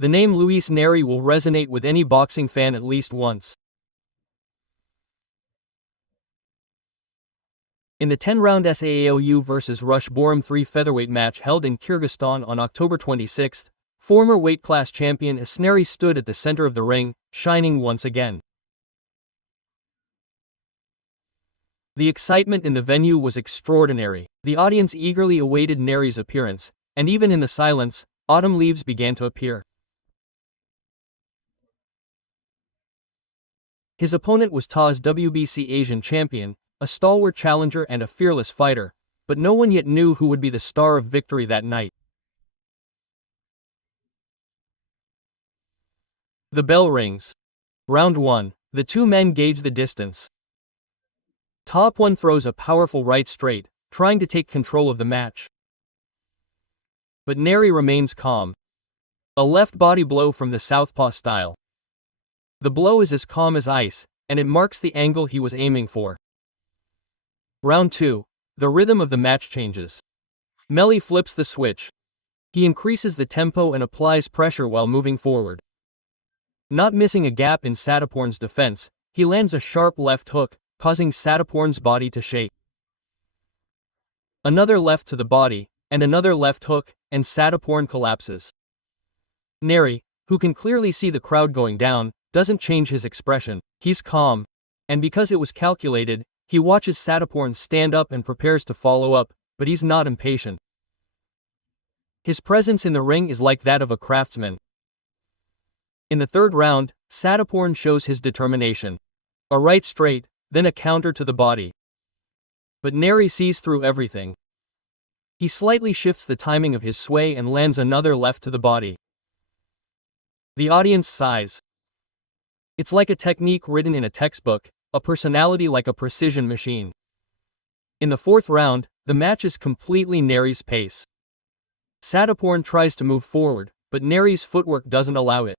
The name Luis Neri will resonate with any boxing fan at least once. In the 10-round SAAOU vs Rush Borum 3 featherweight match held in Kyrgyzstan on October 26, former weight class champion Neri stood at the center of the ring, shining once again. The excitement in the venue was extraordinary. The audience eagerly awaited Neri's appearance, and even in the silence, autumn leaves began to appear. His opponent was TA's WBC Asian champion, a stalwart challenger and a fearless fighter, but no one yet knew who would be the star of victory that night. The bell rings. Round 1. The two men gauge the distance. Top 1 throws a powerful right straight, trying to take control of the match. But Neri remains calm. A left body blow from the southpaw style. The blow is as calm as ice, and it marks the angle he was aiming for. Round 2. The rhythm of the match changes. Neri flips the switch. He increases the tempo and applies pressure while moving forward. Not missing a gap in Sataporn's defense, he lands a sharp left hook, causing Sataporn's body to shake. Another left to the body, and another left hook, and Sataporn collapses. Neri, who can clearly see the crowd going down, doesn't change his expression. He's calm, and because it was calculated, he watches Sataporn stand up and prepares to follow up, but he's not impatient. His presence in the ring is like that of a craftsman. In the third round, Sataporn shows his determination. A right straight, then a counter to the body. But Neri sees through everything. He slightly shifts the timing of his sway and lands another left to the body. The audience sighs. It's like a technique written in a textbook, a personality like a precision machine. In the fourth round, the match is completely Neri's pace. Sataporn tries to move forward, but Neri's footwork doesn't allow it.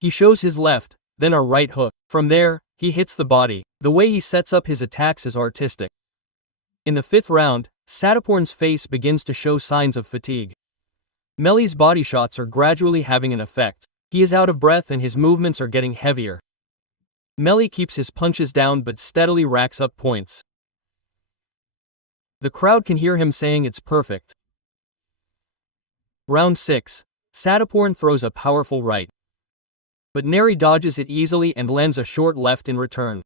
He shows his left, then a right hook. From there, he hits the body. The way he sets up his attacks is artistic. In the fifth round, Sataporn's face begins to show signs of fatigue. Neri's body shots are gradually having an effect. He is out of breath and his movements are getting heavier. Neri keeps his punches down but steadily racks up points. The crowd can hear him saying it's perfect. Round 6. Sataporn throws a powerful right. But Neri dodges it easily and lands a short left in return.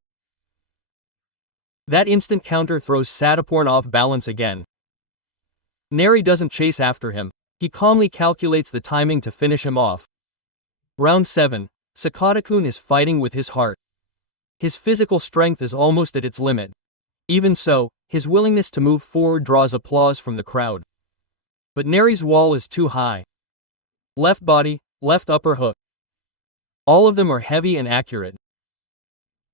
That instant counter throws Sataporn off balance again. Neri doesn't chase after him. He calmly calculates the timing to finish him off. Round 7. Sakatakun is fighting with his heart. His physical strength is almost at its limit. Even so, his willingness to move forward draws applause from the crowd. But Neri's wall is too high. Left body, left upper hook. All of them are heavy and accurate.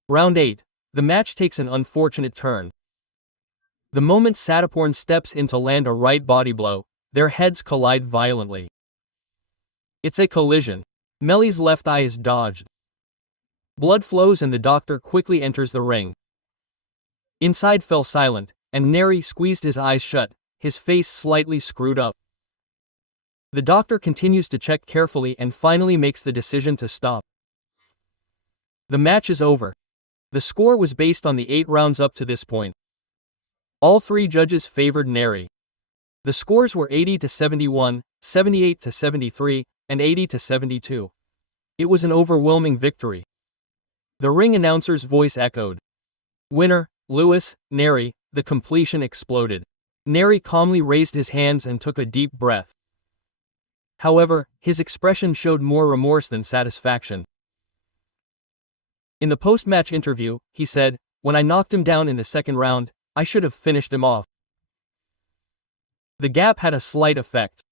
Round 8. The match takes an unfortunate turn. The moment Sataporn steps in to land a right body blow, their heads collide violently. It's a collision. Neri's left eye is dodged. Blood flows and the doctor quickly enters the ring. Inside fell silent, and Neri squeezed his eyes shut, his face slightly screwed up. The doctor continues to check carefully and finally makes the decision to stop. The match is over. The score was based on the 8 rounds up to this point. All 3 judges favored Neri. The scores were 80-71, 78-73, and 80-72. It was an overwhelming victory. The ring announcer's voice echoed. Winner, Luis Neri. The completion exploded. Neri calmly raised his hands and took a deep breath. However, his expression showed more remorse than satisfaction. In the post-match interview, he said, "When I knocked him down in the second round, I should have finished him off. The gap had a slight effect.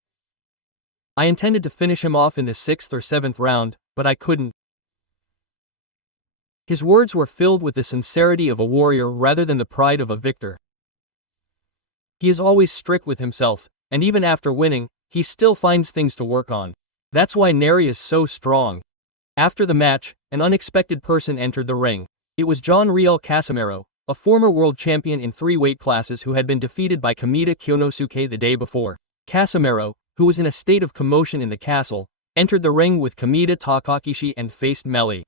I intended to finish him off in the 6th or 7th round, but I couldn't." His words were filled with the sincerity of a warrior rather than the pride of a victor. He is always strict with himself, and even after winning, he still finds things to work on. That's why Neri is so strong. After the match, an unexpected person entered the ring. It was John Riel Casimero, a former world champion in 3 weight classes who had been defeated by Kamita Kyonosuke the day before. Casimero, who was in a state of commotion in the castle, entered the ring with Kamita Takakishi and faced Melly.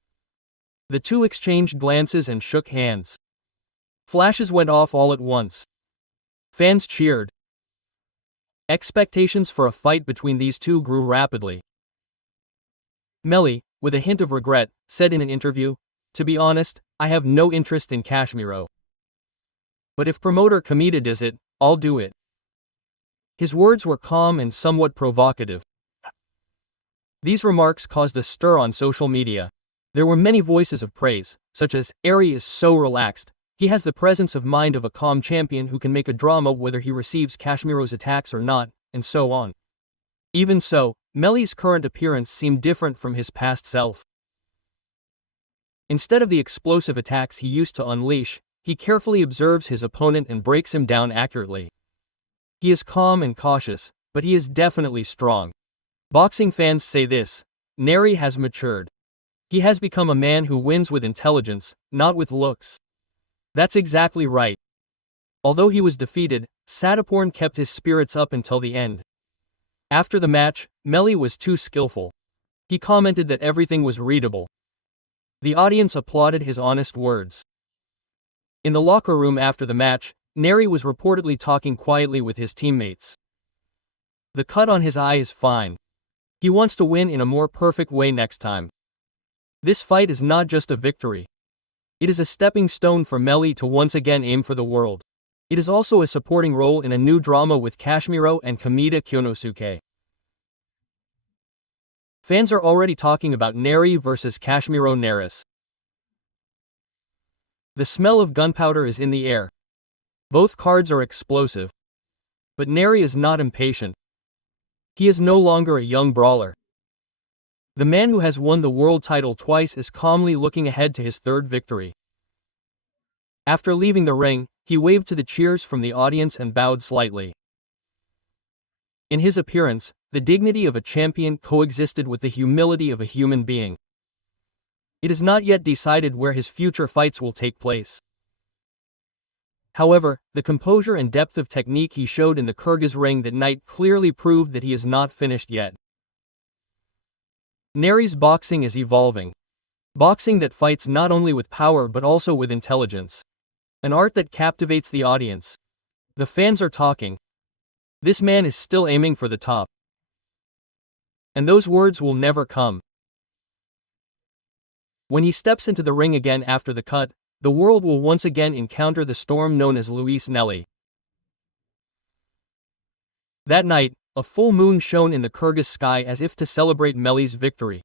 The two exchanged glances and shook hands. Flashes went off all at once. Fans cheered. Expectations for a fight between these two grew rapidly. Melly, with a hint of regret, said in an interview, "To be honest, I have no interest in Kashmiro. But if promoter Kamita does it, I'll do it." His words were calm and somewhat provocative. These remarks caused a stir on social media. There were many voices of praise, such as, "Ari is so relaxed. He has the presence of mind of a calm champion who can make a drama whether he receives Kashmiro's attacks or not," and so on. Even so, Melly's current appearance seemed different from his past self. Instead of the explosive attacks he used to unleash, he carefully observes his opponent and breaks him down accurately. He is calm and cautious, but he is definitely strong. Boxing fans say this: Neri has matured. He has become a man who wins with intelligence, not with looks. That's exactly right. Although he was defeated, Sataporn kept his spirits up until the end. After the match, Melly was too skillful. He commented that everything was readable. The audience applauded his honest words. In the locker room after the match, Neri was reportedly talking quietly with his teammates. The cut on his eye is fine. He wants to win in a more perfect way next time. This fight is not just a victory. It is a stepping stone for Melly to once again aim for the world. It is also a supporting role in a new drama with Kashmiro and Kamita Kyonosuke. Fans are already talking about Neri versus Kashmiro Neris. The smell of gunpowder is in the air. Both cards are explosive. But Neri is not impatient. He is no longer a young brawler. The man who has won the world title twice is calmly looking ahead to his third victory. After leaving the ring, he waved to the cheers from the audience and bowed slightly. In his appearance, the dignity of a champion coexisted with the humility of a human being. It is not yet decided where his future fights will take place. However, the composure and depth of technique he showed in the Kyrgyz ring that night clearly proved that he is not finished yet. Neri's boxing is evolving. Boxing that fights not only with power but also with intelligence. An art that captivates the audience. The fans are talking. This man is still aiming for the top. And those words will never come. When he steps into the ring again after the cut, the world will once again encounter the storm known as Luis Nelly. That night, a full moon shone in the Kyrgyz sky as if to celebrate Melly's victory.